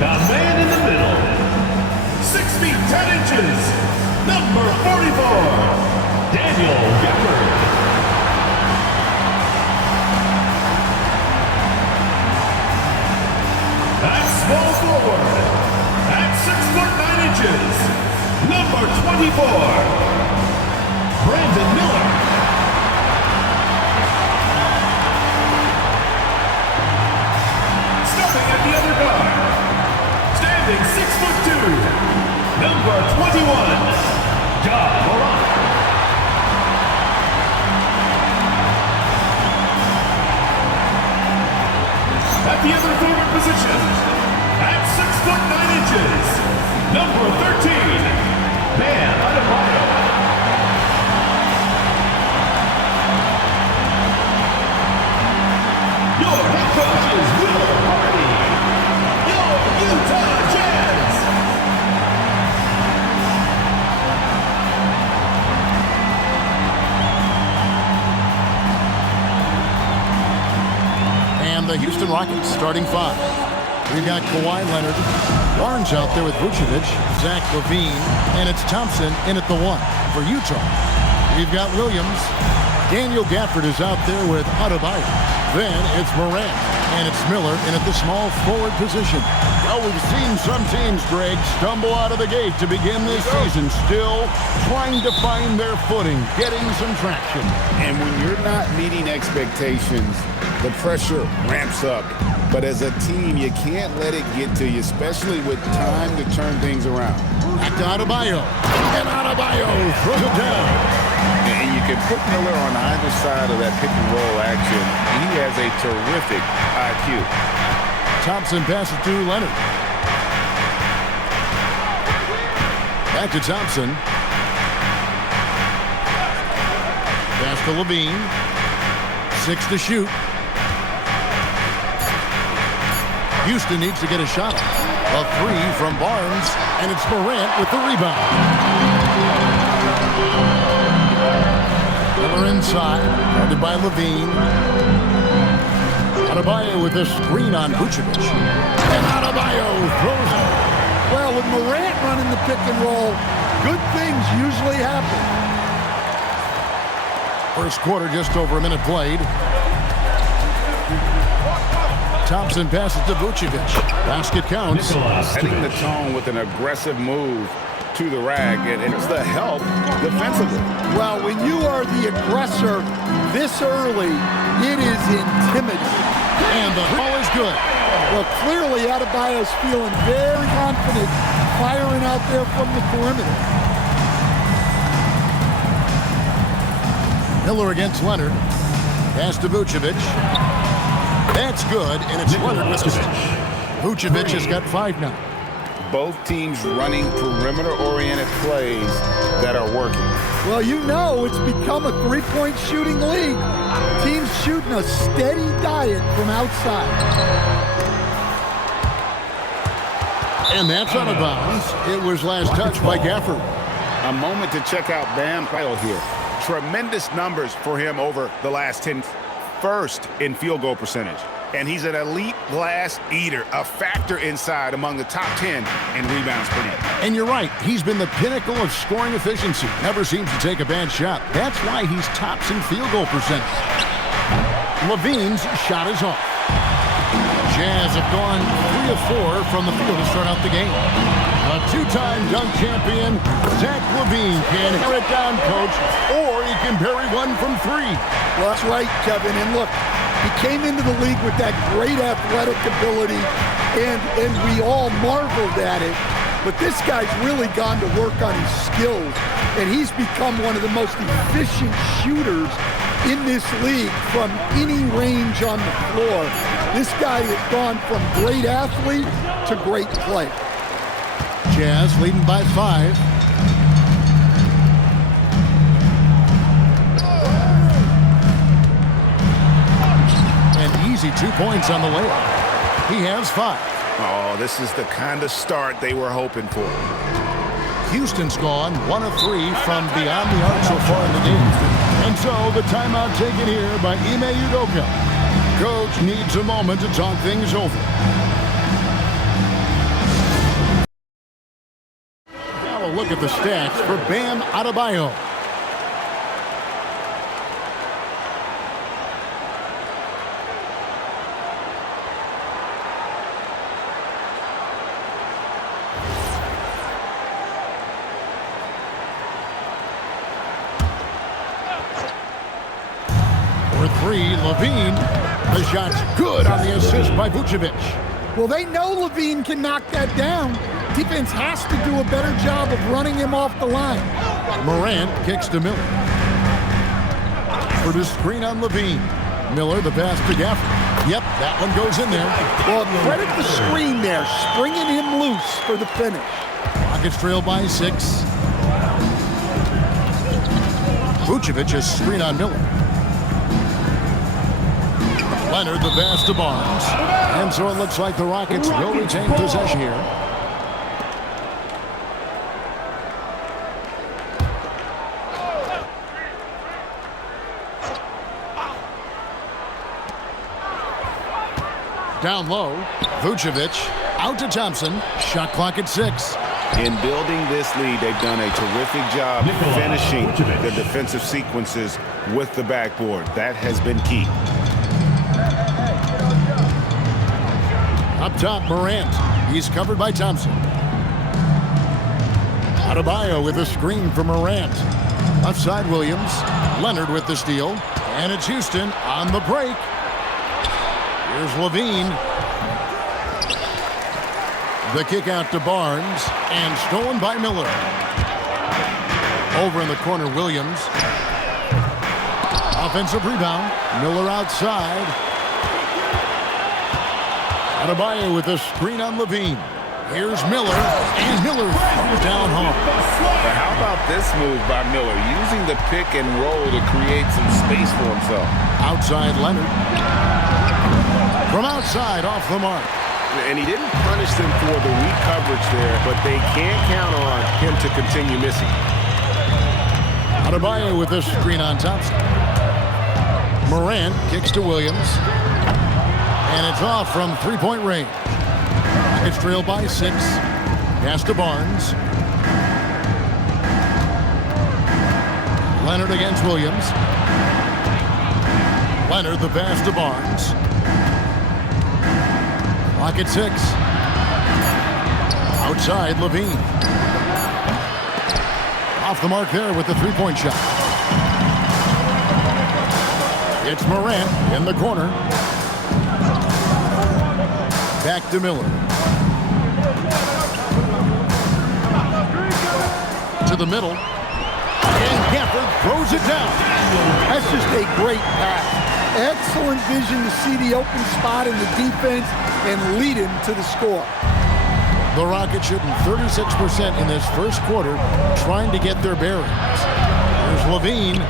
The man in the middle, 6 feet 10 inches, number 44, Daniel Gafford. At small forward, at 6 foot 9 inches, number 24, Brandon Miller. Starting at the other guard, standing 6 foot 2, number 21, John Morant. At the other forward position, at 6 foot 9 inches, number 13, Bam Adebayo. Your head coach is Will Hardy, your Utah Jazz. And the Houston Rockets starting five. We've got Kawhi Leonard, Barnes out there with Vucevic, Zach LaVine, and it's Thompson in at the one for Utah. We've got Williams. Daniel Gafford is out there with Adebayo. Then it's Morant, and it's Miller in at the small forward position. Well, we've seen some teams, Greg, stumble out of the gate to begin this season, still trying to find their footing, getting some traction. And when you're not meeting expectations, the pressure ramps up. But as a team, you can't let it get to you, especially with time to turn things around. Back to Adebayo. And Adebayo throws it down. And you can put Miller on either side of that pick-and-roll action. He has a terrific IQ. Thompson passes to Leonard. Back to Thompson. Pass to LaVine. 6 to shoot. Houston needs to get a shot. A three from Barnes, and it's Morant with the rebound. Miller inside, guarded by LaVine. Adebayo with a screen on Vucevic. And Adebayo throws it. Well, with Morant running the pick and roll, good things usually happen. First quarter, just over a minute played. Thompson passes to Vucevic. Basket counts. Setting the tone with an aggressive move to the rack, and it's the help defensively. Well, when you are the aggressor this early, it is intimidating. And the ball is good. Well, clearly Adebayo's feeling very confident firing out there from the perimeter. Miller against Leonard. Pass to Vucevic. That's good, and it's Leonard with the Vucevic has got 5 now. Both teams running perimeter-oriented plays that are working. Well, you know it's become a three-point shooting league. Teams shooting a steady diet from outside. And that's out of bounds. It was last touched by Gafford. A moment to check out Bam Adebayo here. Tremendous numbers for him over the last 10. First in field goal percentage. And he's an elite glass eater, a factor inside among the top 10 in rebounds per game. And you're right, he's been the pinnacle of scoring efficiency. Never seems to take a bad shot. That's why he's tops in field goal percentage. LaVine's shot is off. Jazz have gone 3 of 4 from the field to start out the game. A two-time dunk champion, Zach LaVine can tear it down, coach, or he can bury one from 3. Well, that's right, Kevin. And look, he came into the league with that great athletic ability, and we all marveled at it. But this guy's really gone to work on his skills, and he's become one of the most efficient shooters in this league from any range on the floor. This guy has gone from great athlete to great play. Jazz leading by 5. An easy 2 points on the layup. He has 5. Oh, this is the kind of start they were hoping for. Houston's gone 1 of 3 from beyond the arc so far in the game. And so the timeout taken here by Ime Udoka. Coach needs a moment to talk things over. look at the stats for Bam Adebayo. For three, Levine. The shot's good on the assist by Vucevic. Well, they know Levine can knock that down. Defense has to do a better job of running him off the line. Morant kicks to Miller. For the screen on Levine. Miller, the pass to Gafford. Yep, that one goes in there. Well, credit the screen there, springing him loose for the finish. Rockets trail by 6. Vucevic is screen on Miller. Leonard, the pass to Barnes. And so it looks like the Rockets will retain possession here. Down low, Vucevic, out to Thompson, shot clock at 6. In building this lead, they've done a terrific job finishing the defensive sequences with the backboard. That has been key. Up top, Morant. He's covered by Thompson. Adebayo with a screen for Morant. Offside Williams. Leonard with the steal. And it's Houston on the break. Here's Levine. The kick out to Barnes. And stolen by Miller. Over in the corner, Williams. Offensive rebound. Miller outside. Adebayo with a screen on Levine. Here's Miller, and Miller down home. But how about this move by Miller, using the pick and roll to create some space for himself? Outside Leonard. From outside, off the mark. And he didn't punish them for the weak coverage there, but they can't count on him to continue missing. Adebayo with a screen on Thompson. Morant kicks to Williams. And it's off from three-point range. It's trailed by 6. Pass to Barnes. Leonard against Williams. Leonard, the pass to Barnes. Clock at 6. Outside, Levine. Off the mark there with the three-point shot. It's Morant in the corner. Back to Miller. To the middle. And Gafford throws it down. That's just a great pass. Excellent vision to see the open spot in the defense and lead him to the score. The Rockets shooting 36% in this first quarter, trying to get their bearings. Here's Levine.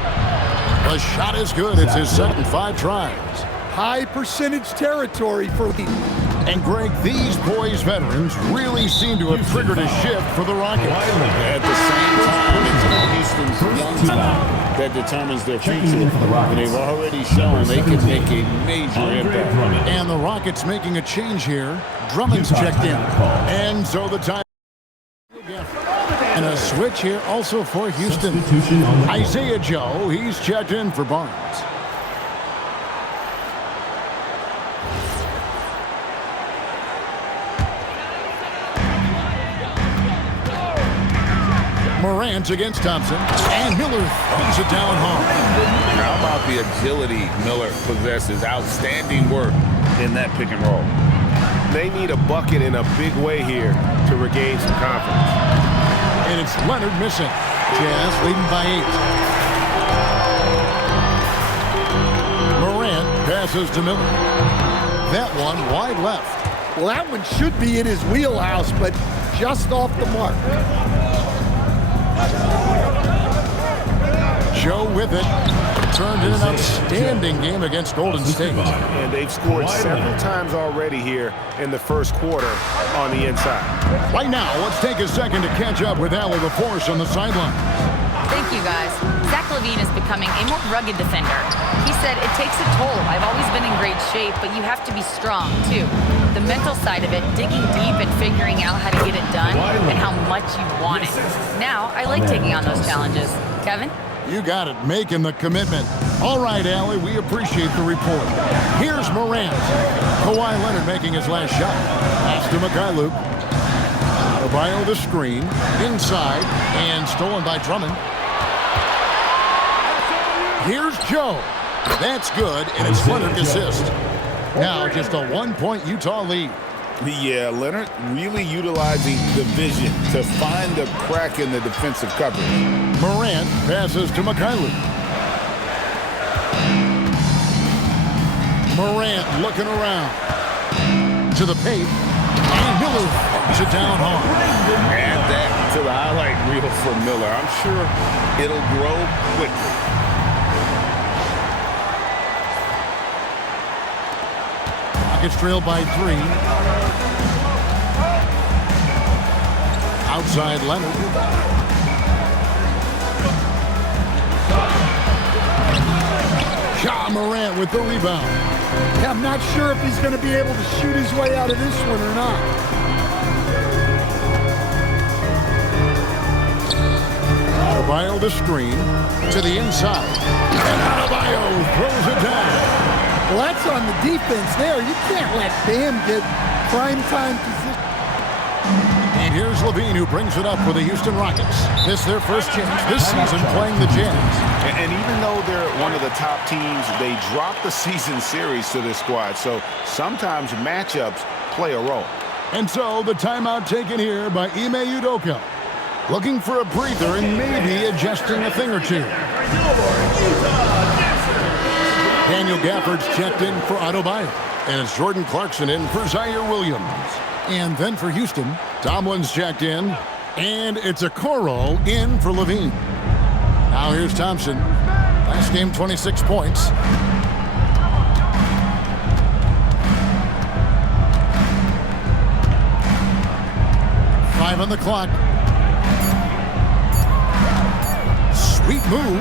The shot is good. It's his second 5 tries. High percentage territory for Levine. And Greg, these boys veterans really seem to have triggered a shift for the Rockets. At the same time, it's Houston's young talent that determines their future. And they've already shown they can make a major impact. And the Rockets making a change here. Drummond's checked in. And so the time. And a switch here also for Houston. Isaiah Joe, he's checked in for Barnes. Morant against Thompson, and Miller throws it down home. How about the agility Miller possesses? Outstanding work in that pick and roll. They need a bucket in a big way here to regain some confidence. And it's Leonard missing. Jazz leading by 8. Morant passes to Miller. That one wide left. Well, that one should be in his wheelhouse, but just off the mark. Joe with it. Turned in an outstanding game against Golden State. And they've scored several times already here in the first quarter on the inside. Right now, let's take a second to catch up with Allie LaForce on the sideline. Thank you, guys. Zach LaVine is becoming a more rugged defender. He said, it takes a toll. I've always been in great shape, but you have to be strong, too. The mental side of it, digging deep and figuring out how to get it done and how much you want it. Now, I like taking on those challenges. Kevin? You got it, making the commitment. All right, Allie, we appreciate the report. Here's Morant. Kawhi Leonard making his last shot. Pass to Mikhailuk. Adebayo the screen. Inside. And stolen by Drummond. Here's Joe. That's good, and it's Leonard's assist. Now just a 1-point Utah lead. Yeah, Leonard really utilizing the vision to find the crack in the defensive coverage. Morant passes to Mikhailuk. Morant looking around. To the paint. And Miller throws it down hard. Add that to the highlight reel for Miller. I'm sure it'll grow quickly. Rockets trail by 3. Outside Leonard. Ja Morant with the rebound. Yeah, I'm not sure if he's going to be able to shoot his way out of this one or not. Adebayo the screen to the inside. And Adebayo throws it down. Well, that's on the defense there. You can't let Bam get prime time position. And here's Levine, who brings it up for the Houston Rockets. This their first chance this season playing the Jazz. And even though they're one of the top teams, they dropped the season series to this squad. So sometimes matchups play a role. And so the timeout taken here by Ime Udoka. Looking for a breather and maybe adjusting a thing or two. Daniel Gafford's checked in for Adebayo. And it's Jordan Clarkson in for Zaire Williams. And then for Houston, Tomlin's checked in. And it's Okoro in for Levine. Now here's Thompson. Last game, 26 points. Five on the clock. Sweet move.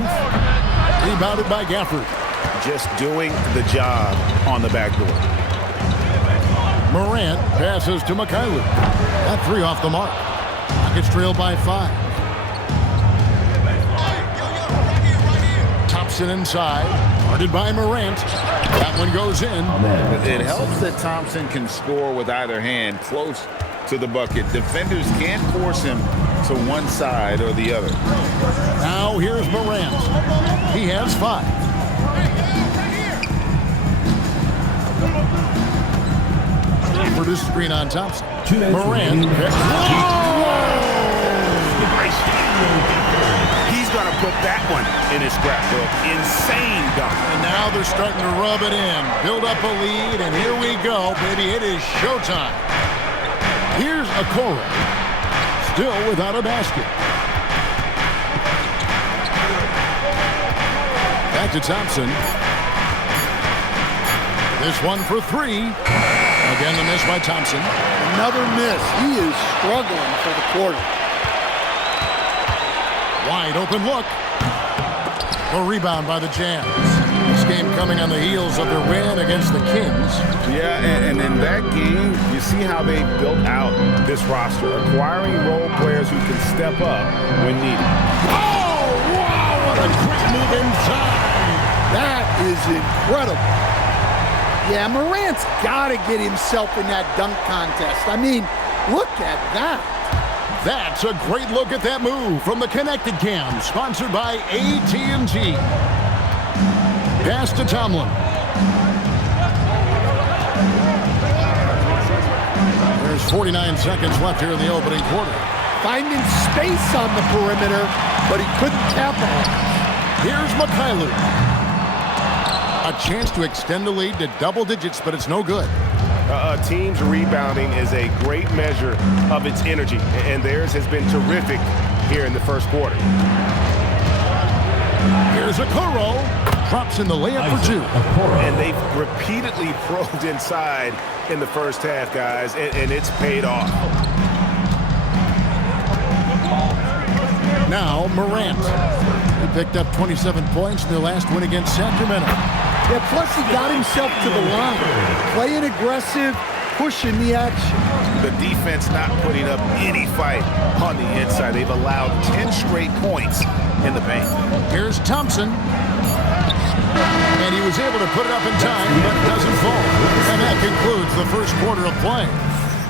Rebounded by Gafford. Just doing the job on the backboard. Morant passes to Mikhailuk. That 3 off the mark. Rockets trail by 5. Thompson inside. Guarded by Morant. That one goes in. It helps that Thompson can score with either hand close to the bucket. Defenders can't force him to one side or the other. Now here's Morant. He has 5. For this screen on Thompson. Morant. He's going to put that one in his scrapbook. Insane dunk. And now they're starting to rub it in. Build up a lead, and here we go, baby. It is showtime. Here's Okoro. Still without a basket. Back to Thompson. This one for 3. Again, the miss by Thompson. Another miss. He is struggling for the quarter. Wide open look. A rebound by the Jazz. This game coming on the heels of their win against the Kings. Yeah, and in that game, you see how they built out this roster, acquiring role players who can step up when needed. Oh, wow, what a quick move inside. That is incredible. Yeah, Morant's got to get himself in that dunk contest. I mean, look at that. That's a great look at that move from the Connected Cam, sponsored by AT&T. Pass to Tomlin. There's 49 seconds left here in the opening quarter. Finding space on the perimeter, but he couldn't capitalize. Here's Mikhailuk. A chance to extend the lead to double digits, but it's no good. A team's rebounding is a great measure of its energy, and theirs has been terrific here in the first quarter. Here's Okoro. Drops in the layup for 2. And they've repeatedly probed inside in the first half, guys, and it's paid off. Now Morant. He picked up 27 points in their last win against Sacramento. Yeah, plus he got himself to the line. Playing aggressive, pushing the action. The defense not putting up any fight on the inside. They've allowed 10 straight points in the paint. Here's Thompson. And he was able to put it up in time, but it doesn't fall. And that concludes the first quarter of play.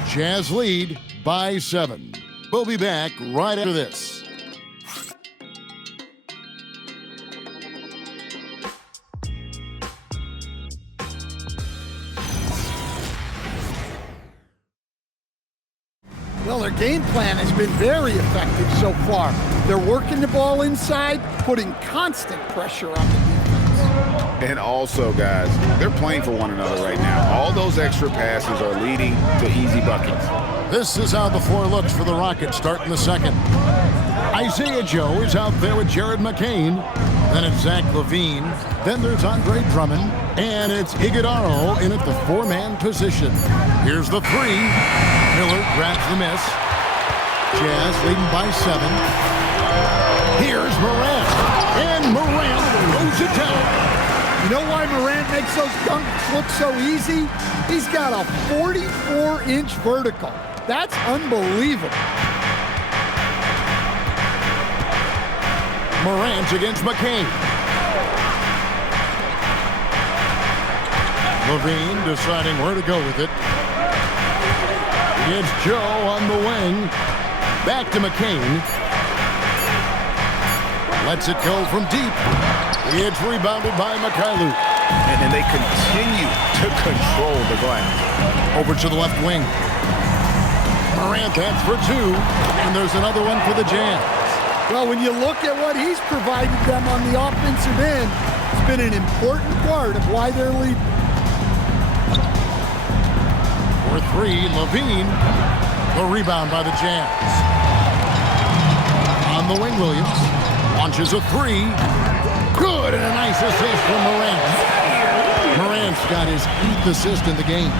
Jazz lead by 7. We'll be back right after this. Well, their game plan has been very effective so far. They're working the ball inside, putting constant pressure on the defense. And also, guys, they're playing for one another right now. All those extra passes are leading to easy buckets. This is how the floor looks for the Rockets starting the second. Isaiah Joe is out there with Jared McCain. Then it's Zach LaVine. Then there's Andre Drummond. And it's Iguodala in at the 4-man position. Here's the 3. Miller grabs the miss. Jazz leading by 7. Here's Morant. And Morant throws it down. You know why Morant makes those dunks look so easy? He's got a 44-inch vertical. That's unbelievable. Morant against McCain. LaVine deciding where to go with it. It's Joe on the wing. Back to McCain. Lets it go from deep. It's rebounded by Mikhailuk. And they continue to control the glass. Over to the left wing. Morant, that's for 2. And there's another one for the Jazz. Well, when you look at what he's provided them on the offensive end, it's been an important part of why they're leading. For 3, LaVine. The rebound by the Jazz. On the wing, Williams. Launches a 3. Good, and a nice assist from Morant. Morant's got his 8th assist in the game.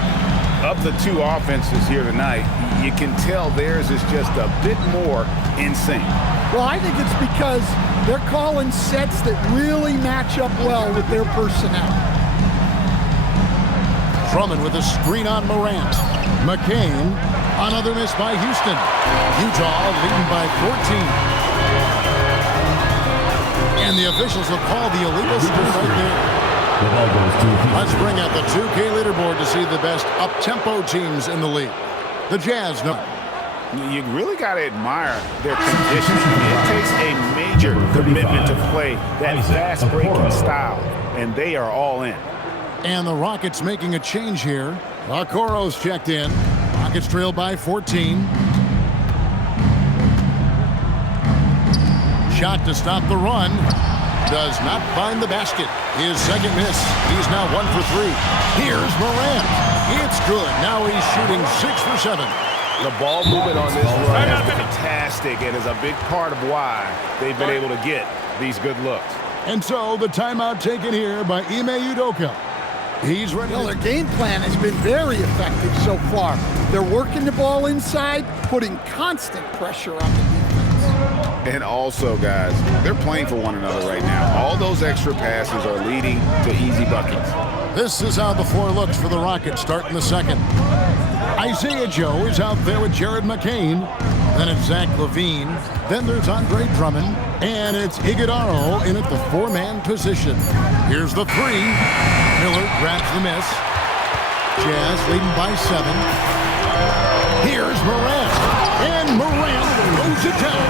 Of the 2 offenses here tonight, you can tell theirs is just a bit more in sync. Well, I think it's because they're calling sets that really match up well with their personnel. Drummond with a screen on Morant. McCain, another miss by Houston. Utah leading by 14. And the officials will call the illegal screen right there. Let's bring out the 2K leaderboard to see the best up-tempo teams in the league. The Jazz, no. You really got to admire their conditioning. It takes a major commitment to play that fast-breaking style, and they are all in. And the Rockets making a change here. Okoro's checked in. Rockets trail by 14. Shot to stop the run. Does not find the basket. His second miss. He's now 1 for 3. Here's Morant. It's good. Now he's shooting 6 for 7. The ball movement on this run has been fantastic and is a big part of why they've been able to get these good looks. And so the timeout taken here by Ime Udoka. He's ready. Well, their game plan has been very effective so far. They're working the ball inside, putting constant pressure on the defense. And also, guys, they're playing for one another right now. All those extra passes are leading to easy buckets. This is how the floor looks for the Rockets starting the second. Isaiah Joe is out there with Jared McCain. Then it's Zach LaVine. Then there's Andre Drummond. And it's Iguodala in at the 4-man position. Here's the 3. Miller grabs the miss. Jazz leading by 7. Here's Morant. And Morant throws it down.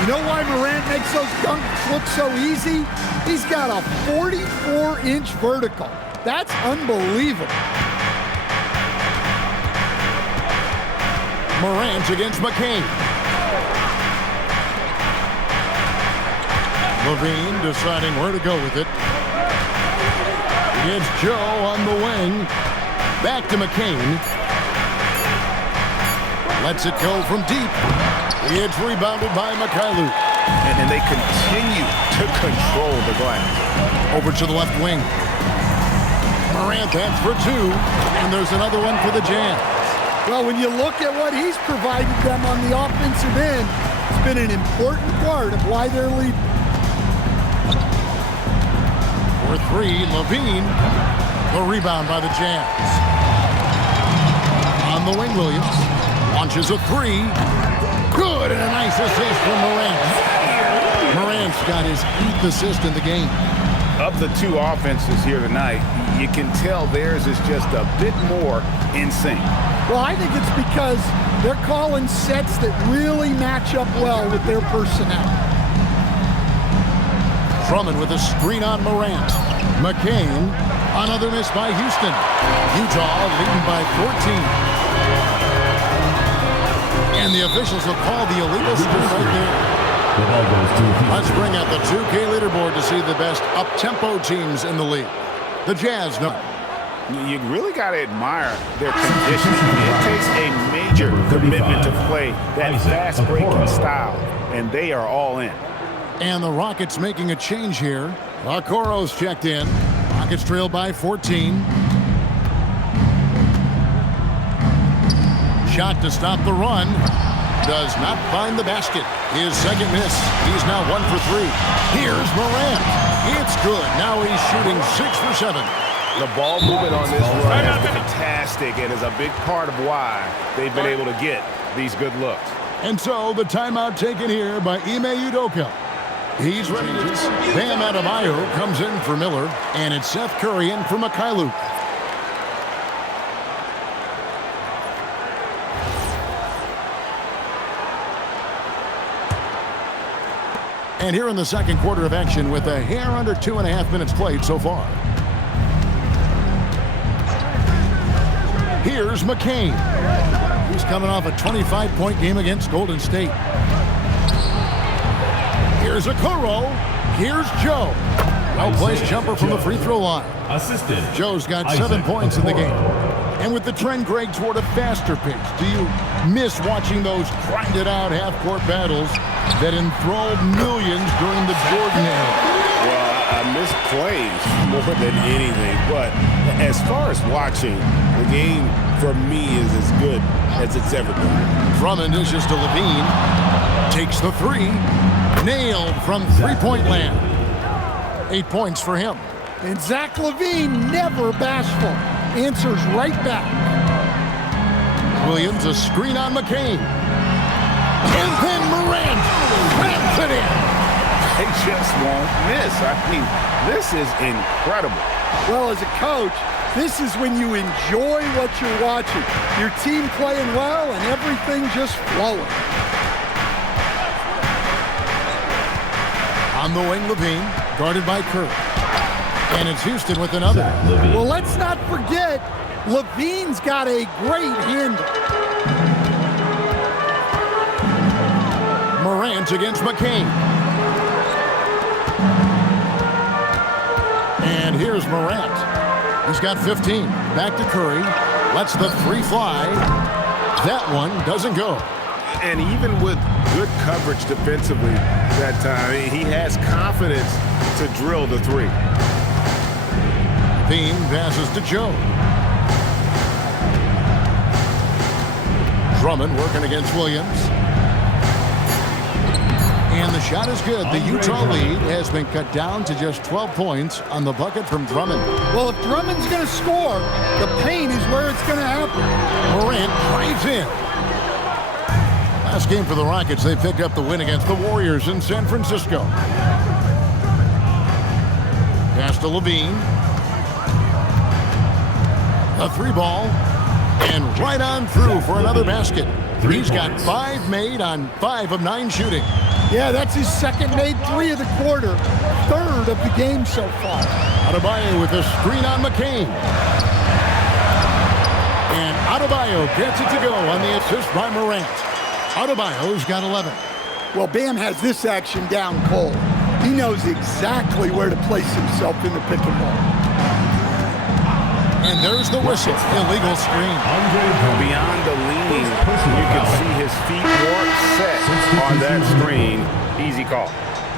You know why Morant makes those dunks look so easy? He's got a 44-inch vertical. That's unbelievable. Morant against McCain. LaVine deciding where to go with it. It's Joe on the wing. Back to McCain. Lets it go from deep. It's rebounded by Mikhailuk. And they continue to control the glass. Over to the left wing. Morant, that's for 2. And there's another one for the Jazz. Well, when you look at what he's provided them on the offensive end, it's been an important part of why they're leading. For 3, LaVine. The rebound by the Jazz. Williams. Launches a three. Good, and a nice assist from Morant. Morant's got his 8th assist in the game. Of the two offenses here tonight, you can tell theirs is just a bit more in sync. Well, I think it's because they're calling sets that really match up well with their personnel. Drummond with a screen on Morant. McCain, another miss by Houston. Utah leading by 14. And the officials will call the illegal sprint right there. Let's bring out the 2K leaderboard to see the best up-tempo teams in the league. The Jazz. You really got to admire their conditioning. It takes a major commitment to play that fast-breaking style, and they are all in. And the Rockets making a change here. Okoro's checked in. Rockets trail by 14. Shot to stop the run. Does not find the basket. His second miss. He's now 1 for 3. Here's Morant. It's good. Now he's shooting 6 for 7. The ball movement on this run has been fantastic and is a big part of why they've been able to get these good looks. And so the timeout taken here by Ime Udoka. He's ready to Bam Adebayo comes in for Miller, and it's Seth Curry in for Mykhailiuk. And here in the second quarter of action with a hair under 2.5 minutes played so far. Here's McCain. He's coming off a 25-point game against Golden State. Here's Okoro. Here's Joe. Well-placed jumper from the free throw line. Assisted. Joe's got 7 points in the game. And with the trend, Greg, toward a faster pace, do you miss watching those grinded-out half-court battles that enthralled millions during the Jordan era? Well, I miss plays more than anything, but as far as watching, the game for me is as good as it's ever been. Drummond dishes to Levine. Takes the three. Nailed from three-point land. 8 points for him. And Zach LaVine, never bashful, answers right back. Williams, a screen on McCain. And then Morant rams it in. They just won't miss. I mean, this is incredible. Well, as a coach, this is when you enjoy what you're watching. Your team playing well and everything just flowing. On the wing, Levine, guarded by Kerr. And it's Houston with another. Well, let's not forget, Levine's got a great handle. Morant against McCain. And here's Morant. He's got 15. Back to Curry. Lets the three fly. That one doesn't go. And even with good coverage defensively that time, he has confidence to drill the three. Bean passes to Joe. Drummond working against Williams. And the shot is good. The Utah lead has been cut down to just 12 points on the bucket from Drummond. Well, if Drummond's going to score, the paint is where it's going to happen. Morant drives in. Last game for the Rockets, they picked up the win against the Warriors in San Francisco. Pass to Levine. A three ball. And right on through for another basket. He's got 5 made on 5 of 9 shooting. Yeah, that's his second made 3 of the quarter. Third of the game so far. Adebayo with a screen on McCain. And Adebayo gets it to go on the assist by Morant. Adebayo's got 11. Well, Bam has this action down cold. He knows exactly where to place himself in the pick and roll. And there's the whistle. Illegal screen. Beyond the leaning, you can see his feet more set on that screen. Easy call.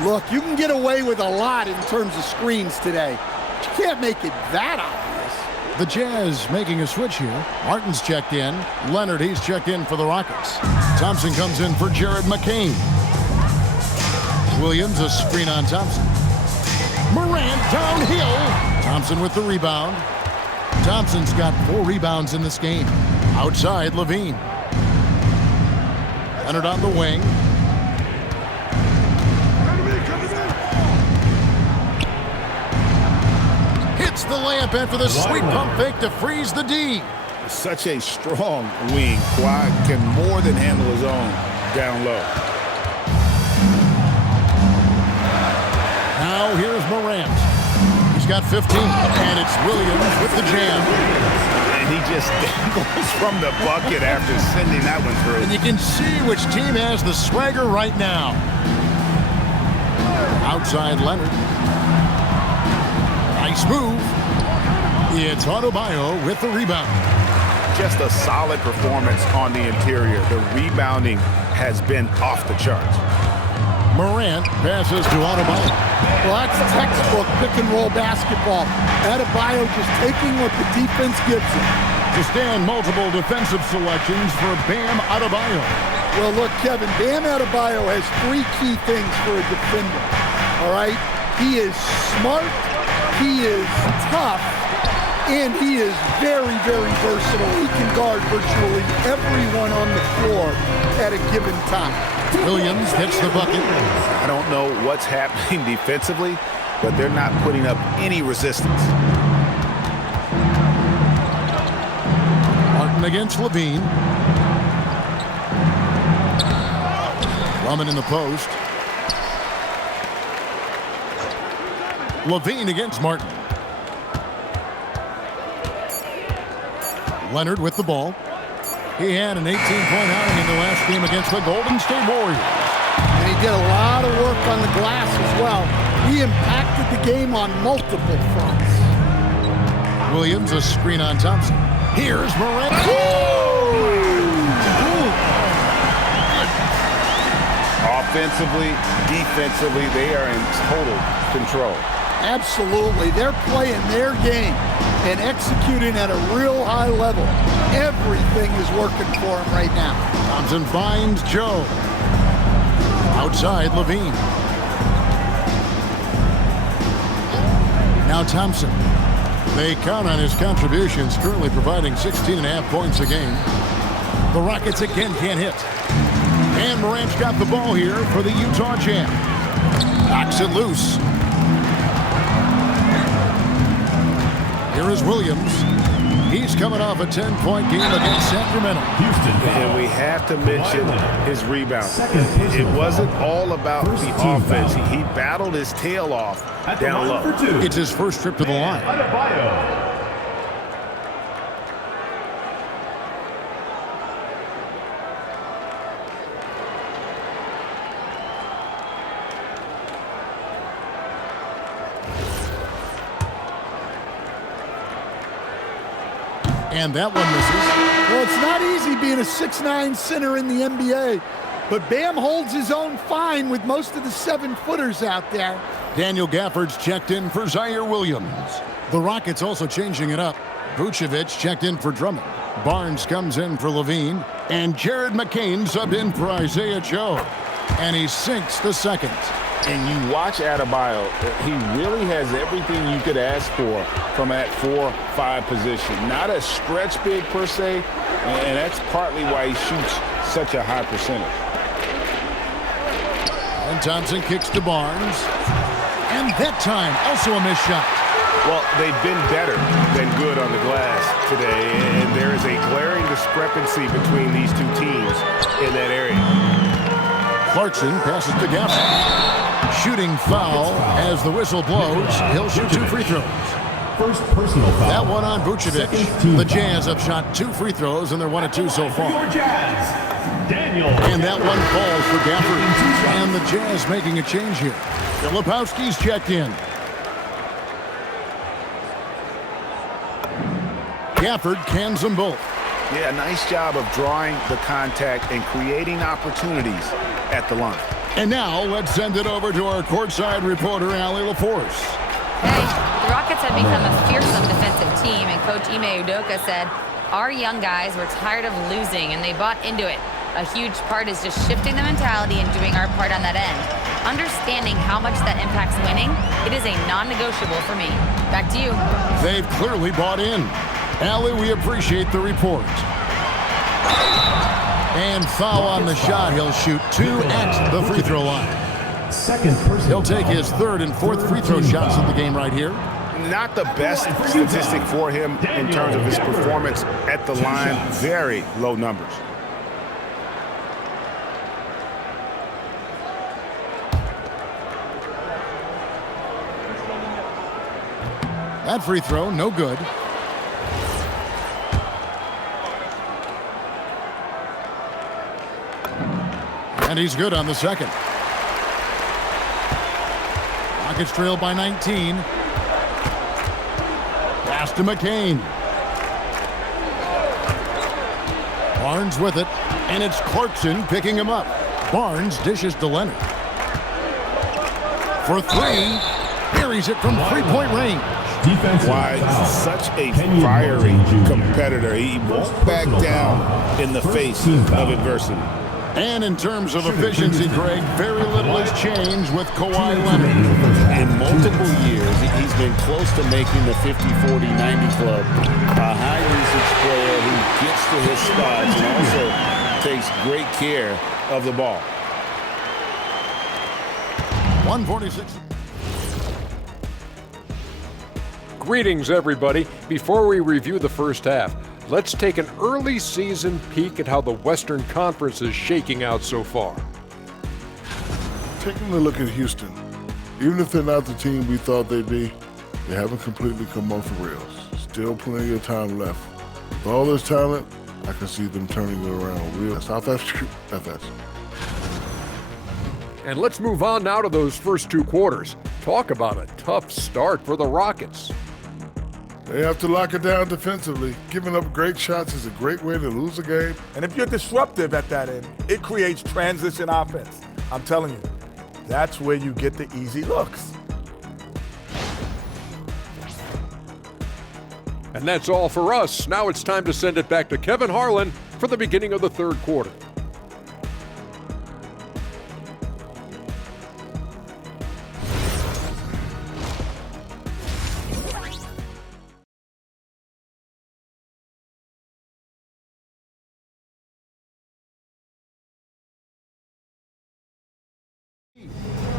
Look, you can get away with a lot in terms of screens today. But you can't make it that obvious. The Jazz making a switch here. Martin's checked in. Leonard, he's checked in for the Rockets. Thompson comes in for Jared McCain. Williams, a screen on Thompson. Morant downhill. Thompson with the rebound. Thompson's got 4 rebounds in this game. Outside, Levine. Leonard on the wing. Hits the layup after the sweet pump fake to freeze the D. Such a strong wing. Kawhi can more than handle his own down low. Now here's Morant. He's got 15, and it's Williams with the jam. And he just dangles from the bucket after sending that one through. And you can see which team has the swagger right now. Outside Leonard. Nice move. It's Adebayo with the rebound. Just a solid performance on the interior. The rebounding has been off the charts. Morant passes to Adebayo. Well, that's textbook pick-and-roll basketball. Adebayo just taking what the defense gives him. To stand multiple defensive selections for Bam Adebayo. Well, look, Kevin, Bam Adebayo has 3 key things for a defender, all right? He is smart, he is tough, and he is very, very versatile. He can guard virtually everyone on the floor at a given time. Williams hits the bucket. I don't know what's happening defensively, but they're not putting up any resistance. Martin against Levine. Drummond in the post. Levine against Martin. Leonard with the ball. He had an 18-point outing in the last game against the Golden State Warriors. And he did a lot of work on the glass as well. He impacted the game on multiple fronts. Williams, a screen on Thompson. Here's Morant. Offensively, defensively, they are in total control. Absolutely. They're playing their game and executing at a real high level. Everything is working for him right now. Thompson finds Joe. Outside, Levine. Now Thompson. They count on his contributions, currently providing 16.5 points a game. The Rockets again can't hit. And Morant's got the ball here for the Utah Jazz. Knocks it loose. Here is Williams. He's coming off a 10-point game against Sacramento. And we have to mention his rebound. It wasn't all about the offense. He battled his tail off down low. It's his first trip to the line. And that one misses. Well, it's not easy being a 6'9" center in the NBA, but Bam holds his own fine with most of the 7-footers out there. Daniel Gafford's checked in for Zaire Williams. The Rockets also changing it up. Vucevic checked in for Drummond. Barnes comes in for Levine. And Jared McCain subbed in for Isaiah Joe. And he sinks the second. And you watch Adebayo, he really has everything you could ask for from that 4-5 position. Not a stretch big per se, and that's partly why he shoots such a high percentage. And Thompson kicks to Barnes. And that time, also a missed shot. Well, they've been better than good on the glass today, and there is a glaring discrepancy between these two teams in that area. Clarkson passes to Gafford. Shooting foul as the whistle blows. He'll shoot 2 free throws. First personal foul. That one on Vucevic. The Jazz have shot 2 free throws, and they're 1 of 2 so far. Daniel. And that one falls for Gafford. And the Jazz making a change here. Filipowski's checked in. Gafford cans them both. Yeah, nice job of drawing the contact and creating opportunities at the line. And now let's send it over to our courtside reporter, Allie LaForce. Hey, the Rockets have become a fearsome defensive team, and Coach Ime Udoka said, our young guys were tired of losing, and they bought into it. A huge part is just shifting the mentality and doing our part on that end. Understanding how much that impacts winning, it is a non-negotiable for me. Back to you. They've clearly bought in. Allie, we appreciate the report. And foul on the shot. He'll shoot 2 at the free throw line. He'll take his 3rd and 4th free throw shots of the game right here. Not the best statistic for him in terms of his performance at the line. Very low numbers. That free throw, no good. And he's good on the second. Rockets trail by 19. Pass to McCain. Barnes with it, and it's Clarkson picking him up. Barnes dishes to Leonard. For 3, buries it from three-point range. Why such a fiery competitor. He won't back down in the face of adversity. And in terms of efficiency, Greg, very little has changed with Kawhi Leonard. In multiple years, he's been close to making the 50-40-90 club. A high-usage player who gets to his spots and also takes great care of the ball. 146. Greetings, everybody. Before we review the first half, let's take an early season peek at how the Western Conference is shaking out so far. Taking a look at Houston, even if they're not the team we thought they'd be, they haven't completely come off the rails. Still plenty of time left. With all this talent, I can see them turning it around real fast. And let's move on now to those first 2 quarters. Talk about a tough start for the Rockets. They have to lock it down defensively. Giving up great shots is a great way to lose a game. And if you're disruptive at that end, it creates transition offense. I'm telling you, that's where you get the easy looks. And that's all for us. Now it's time to send it back to Kevin Harlan for the beginning of the 3rd quarter.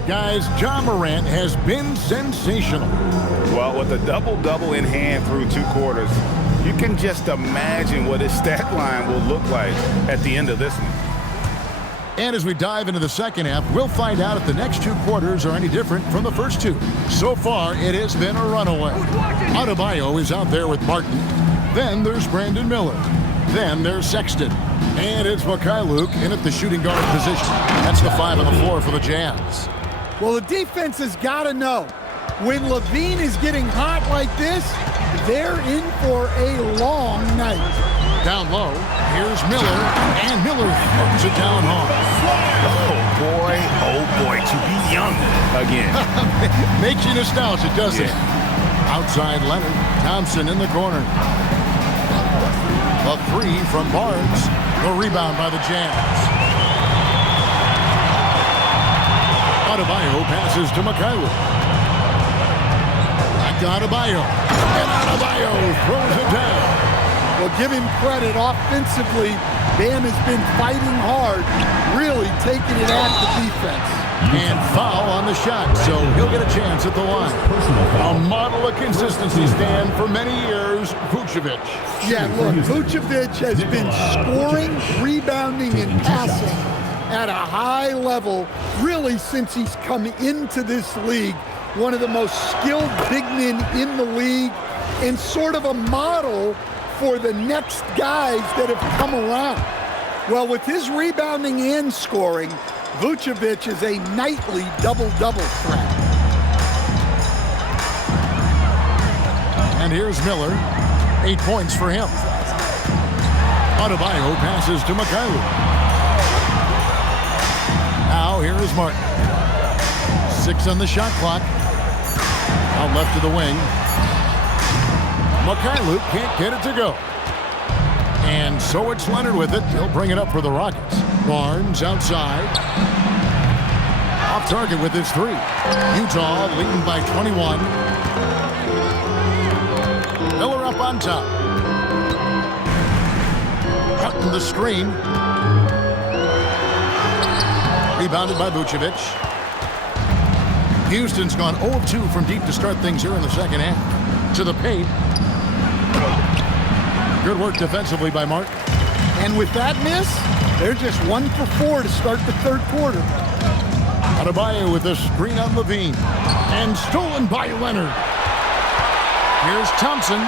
Guys, Ja Morant has been sensational. Well, with a double-double in hand through 2 quarters, you can just imagine what his stat line will look like at the end of this one. And as we dive into the second half, we'll find out if the next 2 quarters are any different from the first 2. So far, it has been a runaway. Adebayo is out there with Martin. Then there's Brandon Miller. Then there's Sexton. And it's Mikhailuk in at the shooting guard position. That's the 5 on the floor for the Jazz. Well, the defense has got to know, when LaVine is getting hot like this, they're in for a long night. Down low, here's Miller, and Miller throws it down hard. Oh boy, to be young again. Makes you nostalgic, doesn't it? Outside Leonard, Thompson in the corner. A 3 from Barnes, the rebound by the Jazz. Adebayo passes to Mikhailuk. Back to Adebayo. And Adebayo throws it down. Well, give him credit. Offensively, Bam has been fighting hard, really taking it at the defense. And foul on the shot, so he'll get a chance at the line. A model of consistency, Stan, for many years, Vucevic. Yeah, look, Vucevic has been scoring, rebounding, and passing at a high level, really, since he's come into this league. One of the most skilled big men in the league, and sort of a model for the next guys that have come around. Well, with his rebounding and scoring, Vucevic is a nightly double-double threat. And here's Miller. 8 points for him. Adebayo passes to Mikhailuk. Now here is Martin. 6 on the shot clock. Out left to the wing. Mikhailuk can't get it to go. And so it's Leonard with it. He'll bring it up for the Rockets. Barnes outside. Off target with his three. Utah leading by 21. Miller up on top. Cutting the screen. Rebounded by Vucevic. Houston's gone 0 of 2 from deep to start things here in the second half. To the paint. Good work defensively by Martin. And with that miss, they're just 1 for 4 to start the third quarter. Adebayo with a screen on Levine. And stolen by Leonard. Here's Thompson.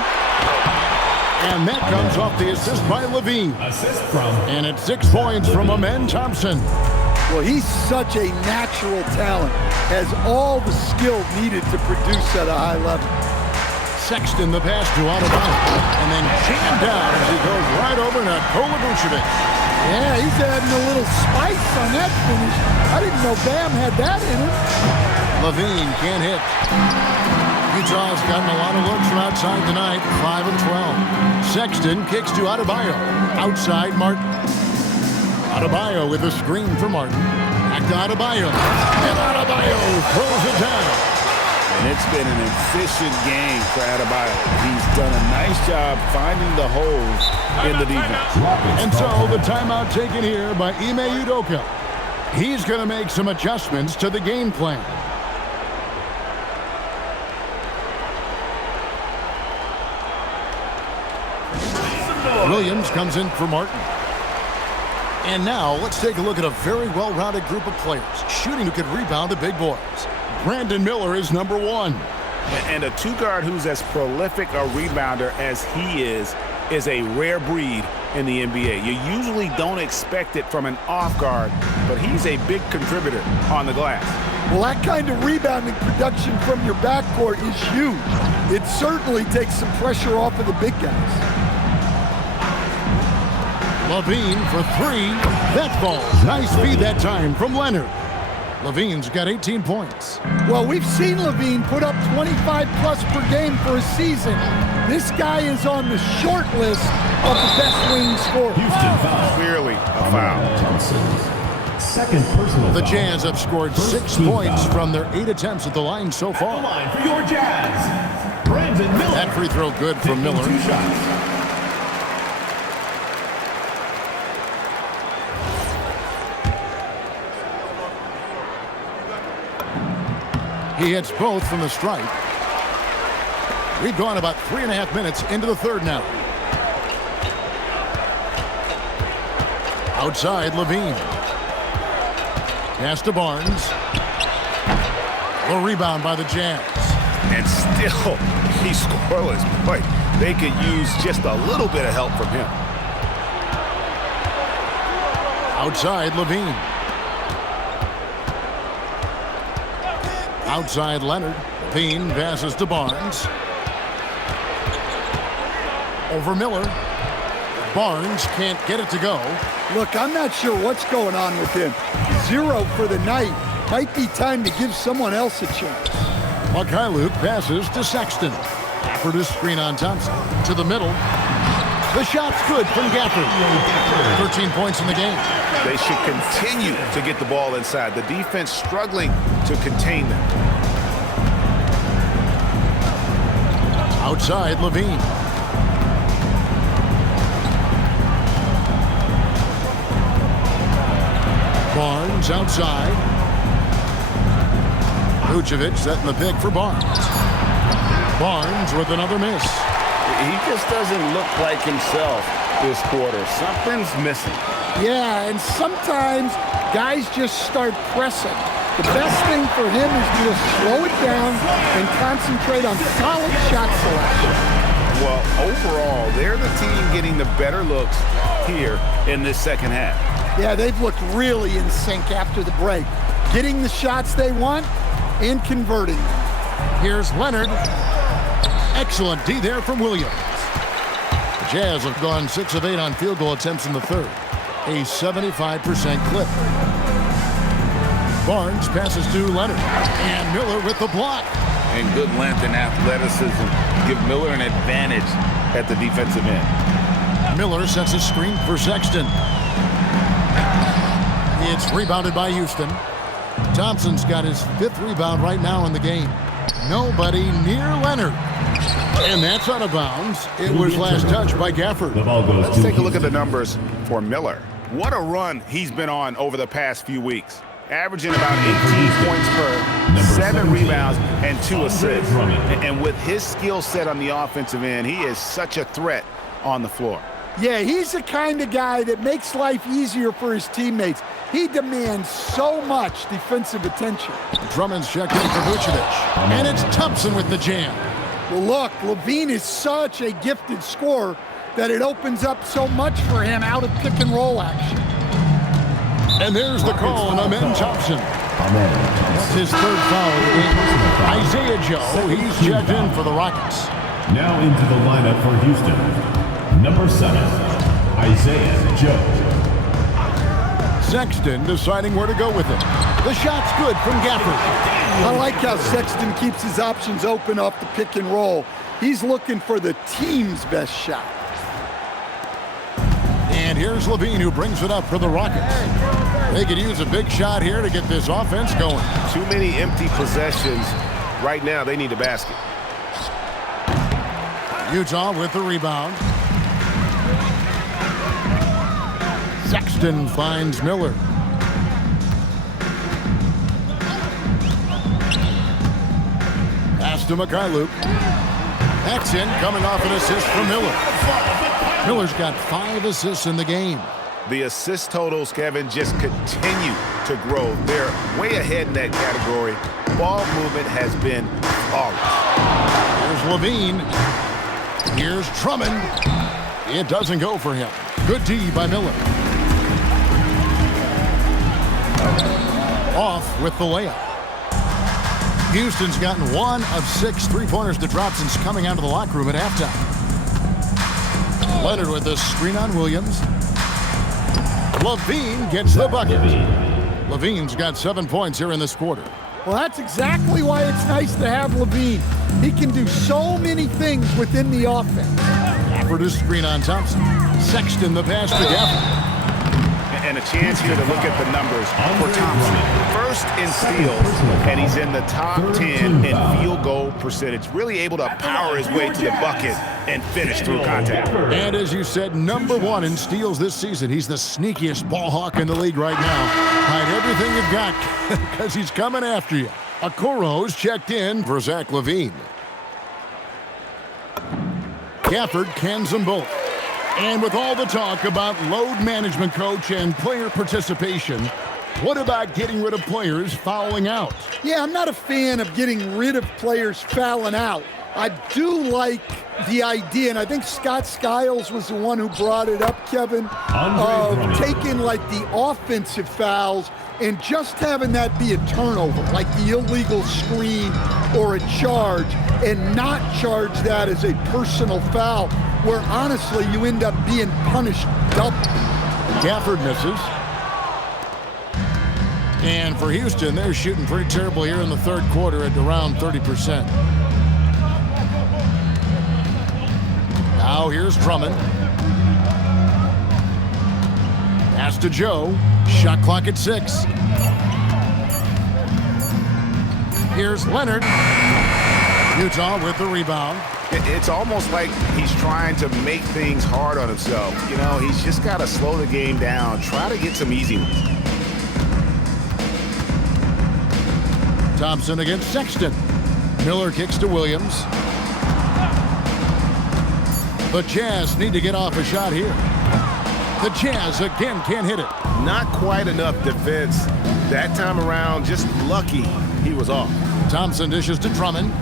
And that comes off the assist by Levine. Assist from. And it's 6 points from Amen Thompson. Well, he's such a natural talent. Has all the skill needed to produce at a high level. Sexton the pass to Adebayo. And then jammed down as he goes right over Nikola Vucevic. Yeah, he's adding a little spice on that finish. I didn't know Bam had that in him. Levine can't hit. Utah's gotten a lot of looks from outside tonight, 5 and 12. Sexton kicks to Adebayo. Outside Martin. Adebayo with a screen for Martin. Back to Adebayo. And Adebayo throws it down. And it's been an efficient game for Adebayo. He's done a nice job finding the holes in the defense. And so the timeout taken here by Ime Udoka. He's going to make some adjustments to the game plan. Williams comes in for Martin. And now let's take a look at a very well-rounded group of players shooting who could rebound the big boys. Brandon Miller is number 1. And a two-guard who's as prolific a rebounder as he is a rare breed in the NBA. You usually don't expect it from an off guard, but he's a big contributor on the glass. Well, that kind of rebounding production from your backcourt is huge. It certainly takes some pressure off of the big guys. Levine for 3. That falls. Nice feed that time from Leonard. Levine's got 18 points. Well, we've seen Levine put up 25-plus per game for a season. This guy is on the short list of the best wing scorers. Houston foul. Clearly a foul. Thompson's second personal The foul. Jazz have scored 6 team points foul. from their 8 attempts at the line so At the far. line for your Jazz, Brandon Miller. That free throw good from Taking Miller. 2 shots. He hits both from the stripe. We've gone about 3.5 minutes into the third now. Outside, Levine. Pass to Barnes. A rebound by the Jazz. And still, he's scoreless. Boy, they could use just a little bit of help from him. Outside, Levine. Outside, Leonard. Levine passes to Barnes. Over Miller. Barnes can't get it to go. Look, I'm not sure what's going on with him. 0 for the night. Might be time to give someone else a chance. Mykhailiuk passes to Sexton. Gafford is screen on Thompson. To the middle. The shot's good from Gafford. 13 points in the game. They should continue to get the ball inside. The defense struggling to contain them. Outside, Levine. Barnes outside. Vucevic setting the pick for Barnes. Barnes with another miss. He just doesn't look like himself this quarter. Something's missing. Yeah, and sometimes guys just start pressing. The best thing for him is to just slow it down and concentrate on solid shot selection. Well, overall, they're the team getting the better looks here in this second half. Yeah, they've looked really in sync after the break. Getting the shots they want and converting them. Here's Leonard. Excellent D there from Williams. The Jazz have gone 6 of 8 on field goal attempts in the third. A 75% clip. Barnes passes to Leonard. And Miller with the block. And good length and athleticism give Miller an advantage at the defensive end. Miller sets a screen for Sexton. It's rebounded by Houston. Thompson's got his 5th rebound right now in the game. Nobody near Leonard. And that's out of bounds. It was last touched by Gafford. The ball goes Let's to take a look at the Houston. numbers for Miller. What a run he's been on over the past few weeks. Averaging about 18 points per, 7 rebounds, and 2 assists. And with his skill set on the offensive end, he is such a threat on the floor. Yeah, he's the kind of guy that makes life easier for his teammates. He demands so much defensive attention. Drummond's checked in for Vucevic. And it's Thompson with the jam. Well, look, Levine is such a gifted scorer that it opens up so much for him out of pick-and-roll action. And there's the call on Amen Thompson. That's his 3rd foul of the game. Isaiah Joe, he's checked in for the Rockets. Now into the lineup for Houston. Number 7, Isaiah Joe. Sexton deciding where to go with it. The shot's good from Gafford. I like how Sexton keeps his options open off the pick and roll. He's looking for the team's best shot. And here's Levine who brings it up for the Rockets. They could use a big shot here to get this offense going. Too many empty possessions. Right now, they need a basket. Utah with the rebound. Sexton finds Miller. Pass to Mikhailuk. That's in, coming off an assist from Miller. Miller's got 5 assists in the game. The assist totals, Kevin, just continue to grow. They're way ahead in that category. Ball movement has been flawless. Here's Levine. Here's Drummond. It doesn't go for him. Good D by Miller. Off with the layup. Houston's gotten 1 of 6 3-pointers to drop since coming out of the locker room at halftime. Leonard with the screen on Williams. Levine gets the bucket. Levine's got 7 points here in this quarter. Well, that's exactly why it's nice to have Levine. He can do so many things within the offense. Gafford is screen on Thompson. Sexton the pass to Gafford. And a chance here to look at the numbers for Thompson. First in steals, and he's in the top 10 in field goal percentage. Really able to power his way to the bucket and finish through contact. And as you said, number 1 in steals this season. He's the sneakiest ball hawk in the league right now. Hide everything you've got because he's coming after you. Okoro's checked in for Zach LaVine. Gafford cans them both. And with all the talk about load management, coach, and player participation, what about getting rid of players fouling out? Yeah, I'm not a fan of getting rid of players fouling out. I do like the idea, and I think Scott Skiles was the one who brought it up, Kevin, of taking like the offensive fouls and just having that be a turnover, like the illegal screen or a charge, and not charge that as a personal foul, where honestly you end up being punished double. Gafford misses. And for Houston, they're shooting pretty terrible here in the 3rd quarter at around 30%. Now here's Drummond. Pass to Joe. Shot clock at 6. Here's Leonard. Utah with the rebound. It's almost like he's trying to make things hard on himself. You know, he's just got to slow the game down, try to get some easy ones. Thompson against Sexton. Miller kicks to Williams. The Jazz need to get off a shot here. The Jazz again can't hit it. Not quite enough defense. That time around, just lucky he was off. Thompson dishes to Drummond.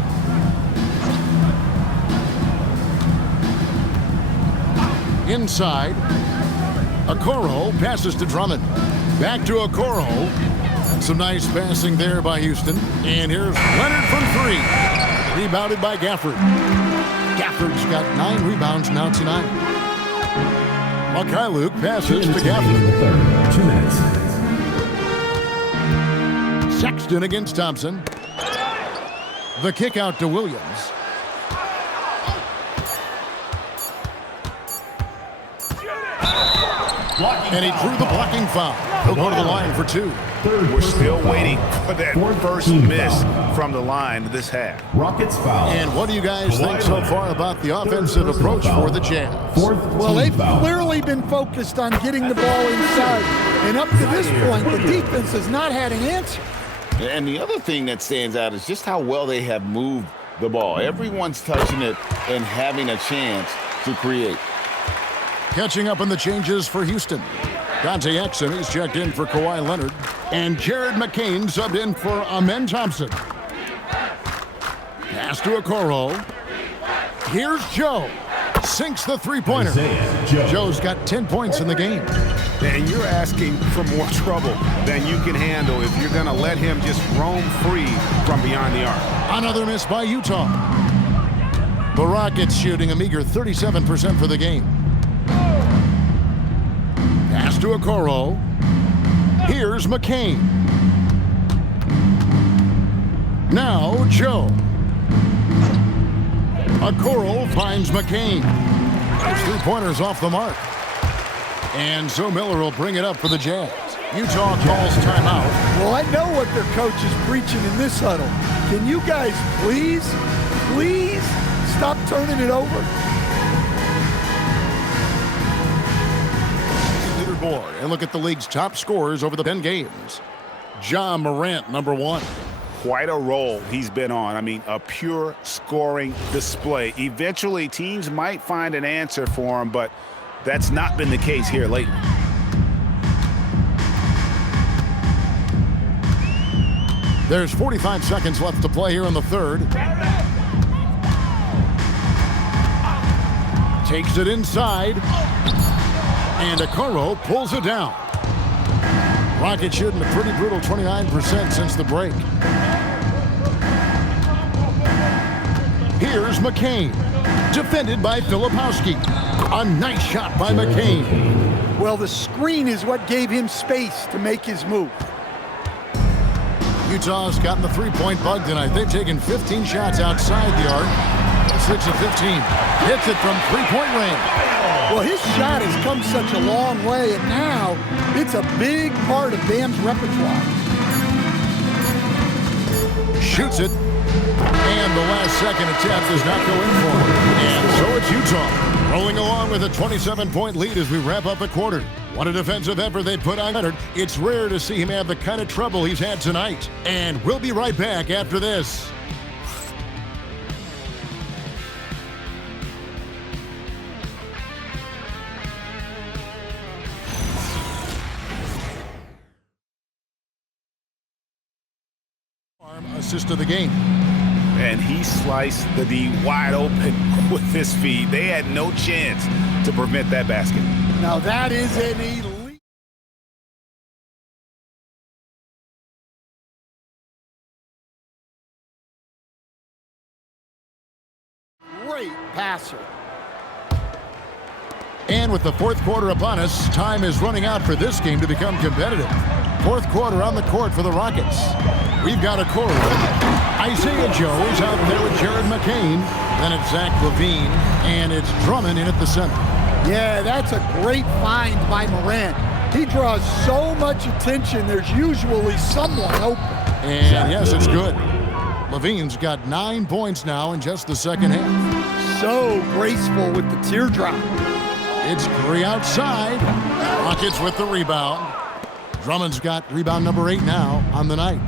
Inside. Okoro passes to Drummond. Back to Okoro. Some nice passing there by Houston. And here's Leonard from 3. Rebounded by Gafford. Gafford's got 9 rebounds now tonight. Mikhailuk passes to Gafford. 2 minutes. Sexton against Thompson. The kick out to Williams. And he drew the blocking foul. He'll go to the line for 2. We're still waiting for that first miss from the line this half. Rockets foul. And what do you guys think so far about the offensive approach for the Jazz? Well, they've clearly been focused on getting the ball inside. And up to this point, the defense has not had an answer. And the other thing that stands out is just how well they have moved the ball. Everyone's touching it and having a chance to create. Catching up on the changes for Houston. Dante Exum is checked in for Kawhi Leonard. And Jared McCain subbed in for Amen Thompson. Pass to Okoro. Here's Joe. Sinks the three-pointer. Joe's got 10 points in the game. And you're asking for more trouble than you can handle if you're going to let him just roam free from beyond the arc. Another miss by Utah. The Rockets shooting a meager 37% for the game. Pass to Okoro. Here's McCain. Now Joe. Okoro finds McCain. Those three-pointers off the mark. And so Miller will bring it up for the Jazz. Utah calls timeout. Well, I know what their coach is preaching in this huddle. Can you guys please stop turning it over? Leaderboard and look at the league's top scorers over the 10 games. Ja Morant, number 1. Quite a role he's been on. I mean, a pure scoring display. Eventually, teams might find an answer for him, but that's not been the case here lately. There's 45 seconds left to play here in the third. Takes it inside. And Okoro pulls it down. Rockets shooting a pretty brutal 29% since the break. Here's McCain. Defended by Filipowski. A nice shot by McCain. Well, the screen is what gave him space to make his move. Utah's gotten the three-point bug tonight. They've taken 15 shots outside the arc. 6 of 15. Hits it from three-point range. Well, his shot has come such a long way, and now it's a big part of Bam's repertoire. Shoots it. And the last second attempt does not go in for him. And so it's Utah, rolling along with a 27-point lead as we wrap up the quarter. What a defensive effort they put on Leonard. It's rare to see him have the kind of trouble he's had tonight. And we'll be right back after this. Assist of the game. And he sliced the D wide open with his feet. They had no chance to prevent that basket. Now that is an elite. Great passer. And with the fourth quarter upon us, time is running out for this game to become competitive. Fourth quarter on the court for the Rockets. We've got Okoro. Isaiah Joe is out there with Jared McCain. Then it's Zach LaVine, and it's Drummond in at the center. Yeah, that's a great find by Morant. He draws so much attention, there's usually someone open. And yes, it's good. LaVine's got 9 points now in just the second half. So graceful with the teardrop. It's Curry outside. Rockets with the rebound. Drummond's got rebound number 8 now on the night.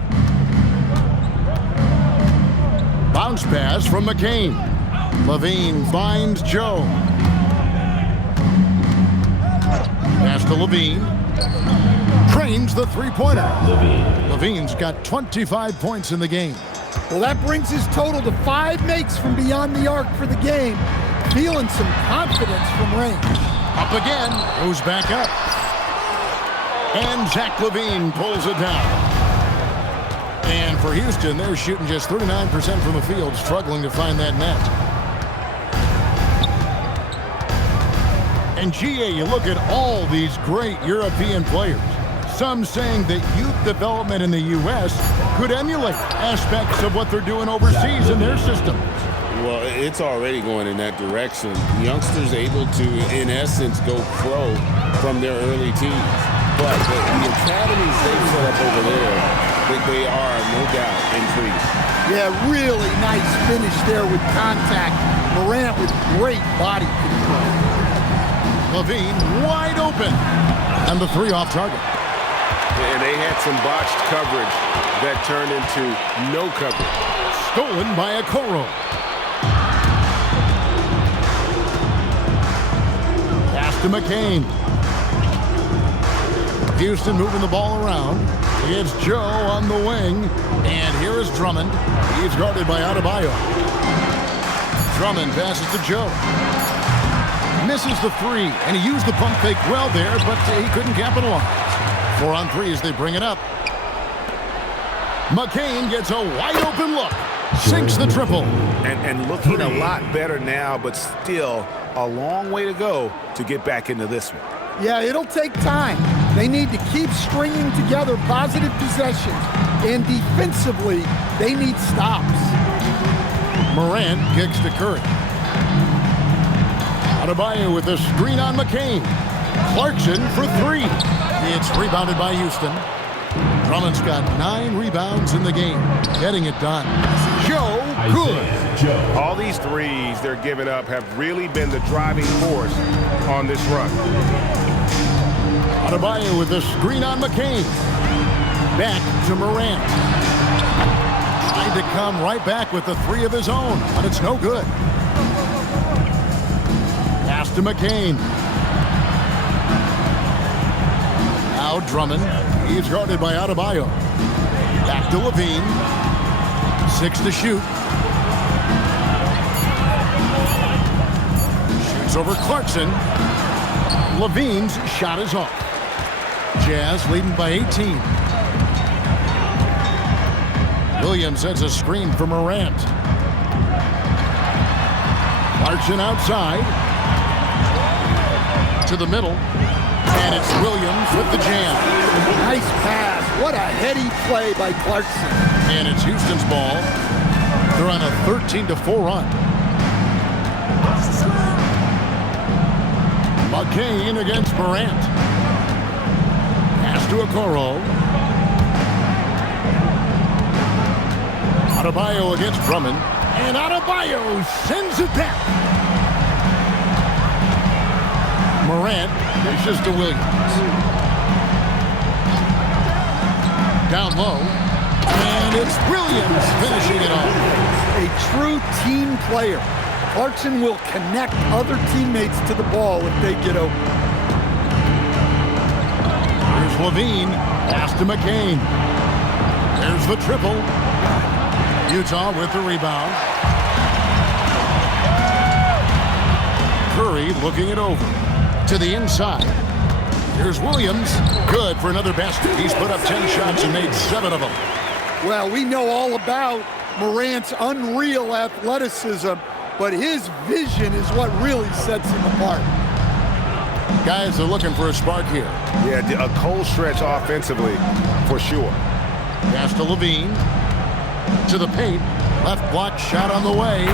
Bounce pass from McCain. LaVine finds Joe. Pass to LaVine. Trains the three-pointer. LaVine's got 25 points in the game. Well, that brings his total to 5 makes from beyond the arc for the game. Feeling some confidence from range. Up again. Goes back up. And Zach LaVine pulls it down. And for Houston, they're shooting just 39% from the field, struggling to find that net. And GA, you look at all these great European players. Some saying that youth development in the U.S. could emulate aspects of what they're doing overseas in their systems. Well, it's already going in that direction. Youngsters able to, in essence, go pro from their early teens. But the academies they've set up over there, they are, no doubt, intriguing. Yeah, really nice finish there with contact. Morant with great body control. LaVine wide open. And the three off target. And they had some botched coverage that turned into no coverage. Stolen by Okoro. Pass to McCain. Houston moving the ball around. It's Joe on the wing. And here is Drummond. He's guarded by Adebayo. Drummond passes to Joe. Misses the three, and he used the pump fake well there, but he couldn't capitalize. 4 on 3 as they bring it up. McCain gets a wide open look. Sinks the triple. And looking a lot better now, but still a long way to go to get back into this one. Yeah, it'll take time. They need to keep stringing together positive possessions. And defensively, they need stops. Morant kicks to Curry. Adebayo with the screen on McCain. Clarkson for 3. It's rebounded by Houston. Drummond's got 9 rebounds in the game. Getting it done. Joe, good. All these threes they're giving up have really been the driving force on this run. Adebayo with the screen on McCain. Back to Morant. Trying to come right back with the 3 of his own, but it's no good. Pass to McCain. Now Drummond. He's guarded by Adebayo. Back to LaVine. 6 to shoot. Shoots over Clarkson. LaVine's shot is off. Jazz leading by 18. Williams sets a screen for Morant. Clarkson outside. To the middle. And it's Williams with the jam. Nice pass. What a heady play by Clarkson. And it's Houston's ball. They're on a 13-4 run. McCain against Morant. Pass to Okoro. Adebayo against Drummond. And Adebayo sends it back. Morant dishes to Williams. Down low. And it's Williams finishing it off. A true team player. Clarkson will connect other teammates to the ball if they get open. Here's LaVine. Pass to McCain. There's the triple. Utah with the rebound. Curry looking it over. To the inside. Here's Williams. Good for another basket. He's put up 10 shots and made 7 of them. Well, we know all about Morant's unreal athleticism, but his vision is what really sets him apart. Guys are looking for a spark here. Yeah, a cold stretch offensively for sure. Pass to LaVine. To the paint. Left block shot on the way.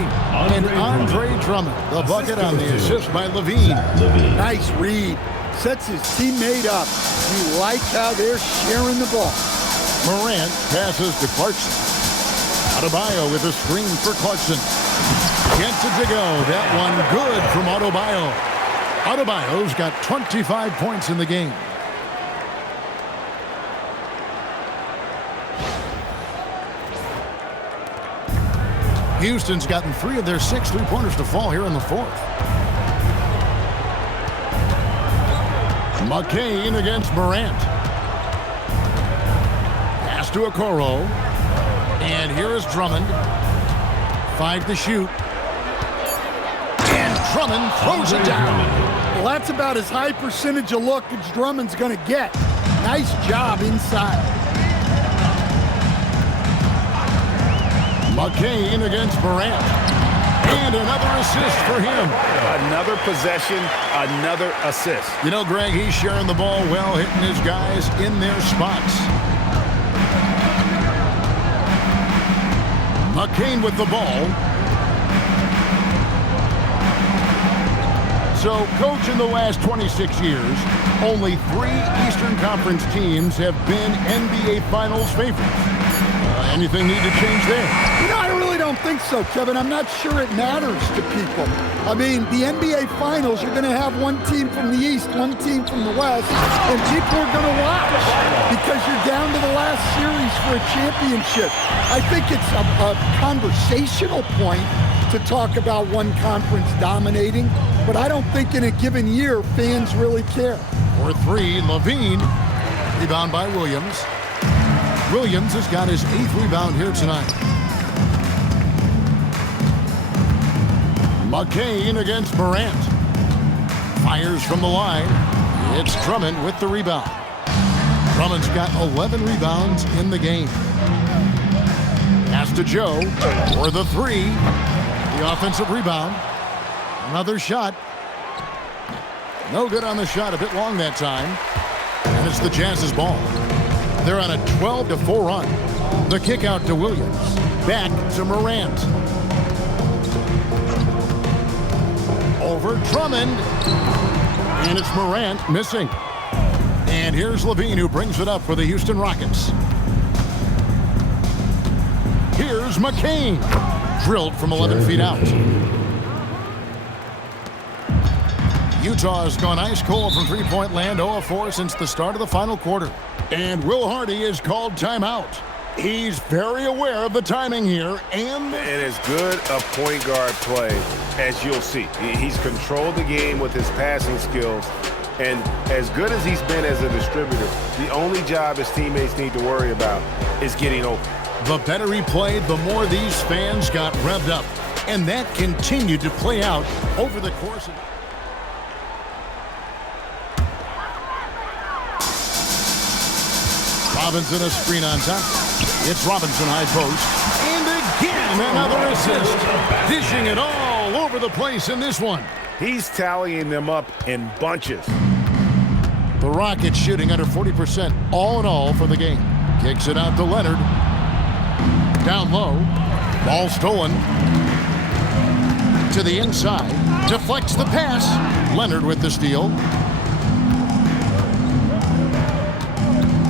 And Andre Drummond, the bucket on the assist by LaVine. Nice read. Sets his teammate up. You like how they're sharing the ball. Morant passes to Clarkson. Adebayo with a screen for Clarkson. Gets it to go. That one good from Adebayo. Adebayo's got 25 points in the game. Houston's gotten 3 of their 6 3-pointers to fall here in the 4th. McCain against Morant. Pass to Okoro. And here is Drummond. 5 to shoot. And Drummond throws it down. Well, that's about as high percentage of look as Drummond's going to get. Nice job inside. McCain against Morant. And another assist for him. Another possession, another assist. You know, Greg, he's sharing the ball well, hitting his guys in their spots. McCain with the ball. So, Coach, in the last 26 years, only 3 Eastern Conference teams have been NBA Finals favorites. Anything need to change there? You know, I really don't think so, Kevin. I'm not sure it matters to people. I mean, the NBA Finals, you're going to have one team from the East, one team from the West, and people are going to watch because you're down to the last series for a championship. I think it's a conversational point to talk about one conference dominating, but I don't think in a given year fans really care. For 3, LaVine. Rebound by Williams. Williams has got his 8th rebound here tonight. McCain against Morant. Fires from the line. It's Drummond with the rebound. Drummond's got 11 rebounds in the game. Pass to Joe for the 3. The offensive rebound. Another shot. No good on the shot. A bit long that time. And it's the Jazz's ball. They're on a 12-4 run. The kick out to Williams. Back to Morant. Over Drummond. And it's Morant missing. And here's LaVine who brings it up for the Houston Rockets. Here's McCain. Drilled from 11 feet out. Utah has gone ice cold from three-point land, 0-4 since the start of the final quarter. And Will Hardy is called timeout. He's very aware of the timing here, and as good a point guard play as you'll see. He's controlled the game with his passing skills, and as good as he's been as a distributor, the only job his teammates need to worry about is getting open. The better he played, the more these fans got revved up, and that continued to play out over the course of... Robinson a screen on top. It's Robinson high post. And again, another assist. Dishing it all over the place in this one. He's tallying them up in bunches. The Rockets shooting under 40% all in all for the game. Kicks it out to Leonard. Down low. Ball stolen. To the inside. Deflects the pass. Leonard with the steal.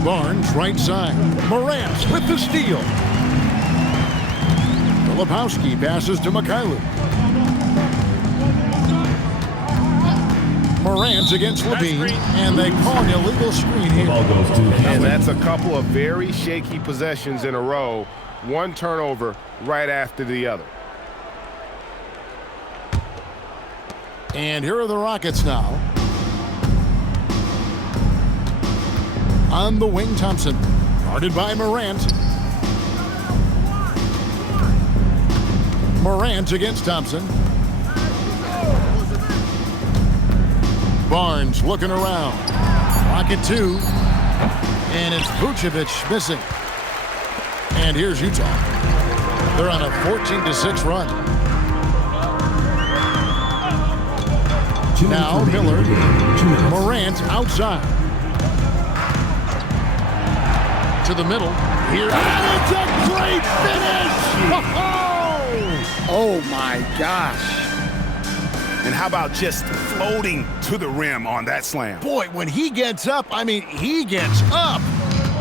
Barnes, right side. Morant with the steal. Filipowski passes to Mikhailuk. Morant against LaVine, and they call an illegal screen here. And that's a couple of very shaky possessions in a row. One turnover right after the other. And here are the Rockets now. On the wing, Thompson. Guarded by Morant. Morant against Thompson. Barnes looking around. Rocket 2. And it's Vucevic missing. And here's Utah. They're on a 14-6 run. Now Miller. Morant outside. To the middle. Here. And it's a great finish! Oh my gosh. And how about just floating to the rim on that slam? Boy, when he gets up, I mean, he gets up.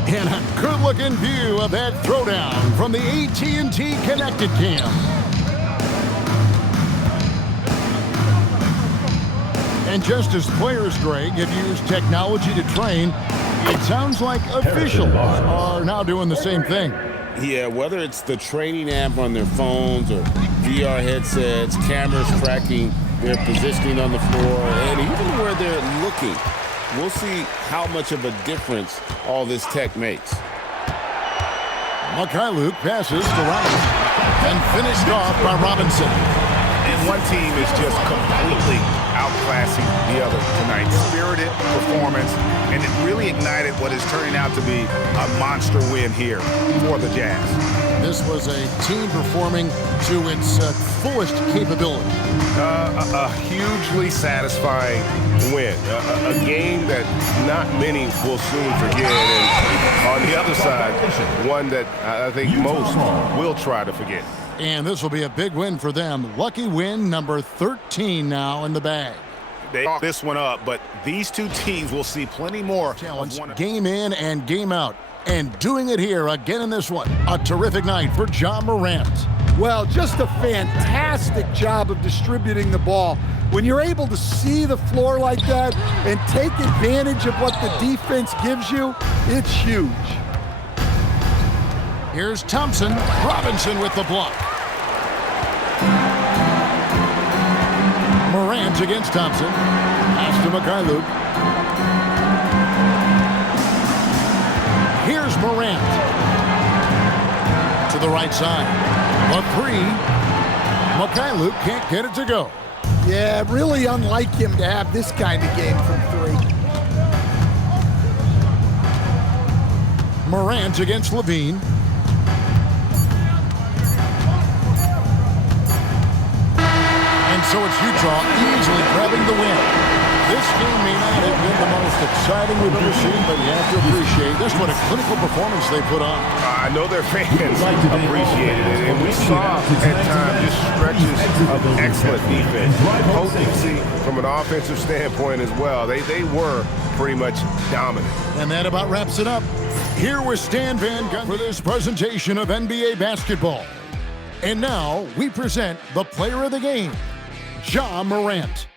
And a good-looking view of that throwdown from the AT&T Connected Cam. And just as players, Greg, have used technology to train, it sounds like officials are now doing the same thing. Yeah, whether it's the training app on their phones or VR headsets, cameras tracking their positioning on the floor, and even where they're looking, we'll see how much of a difference all this tech makes. Mikhailuk passes to Robinson and finished off by Robinson. And one team is just completely outclassing the other tonight. Spirited performance, and it really ignited what is turning out to be a monster win here for the Jazz. This was a team performing to its fullest capability. A hugely satisfying win. A game that not many will soon forget. And on the other side, one that I think most will try to forget. And this will be a big win for them. Lucky win number 13 now in the bag. They locked this one up, but these two teams will see plenty more. Challenge game in and game out. And doing it here again in this one. A terrific night for Ja Morant. Well, just a fantastic job of distributing the ball. When you're able to see the floor like that and take advantage of what the defense gives you, it's huge. Here's Thompson. Robinson with the block. Morant against Thompson. Pass to Mykhailiuk. Here's Morant. To the right side. A three. Mykhailiuk can't get it to go. Yeah, really unlike him to have this kind of game from three. Morant against Levine. And so it's Utah easily grabbing the win. This game may not have been the most exciting we've ever seen, but you have to appreciate just what a clinical performance they put on. I know their fans appreciated it, and we saw at times just stretches of excellent defense. Potency from an offensive standpoint as well. They were pretty much dominant. And that about wraps it up. Here was Stan Van Gundy for this presentation of NBA basketball. And now we present the player of the game, Ja Morant.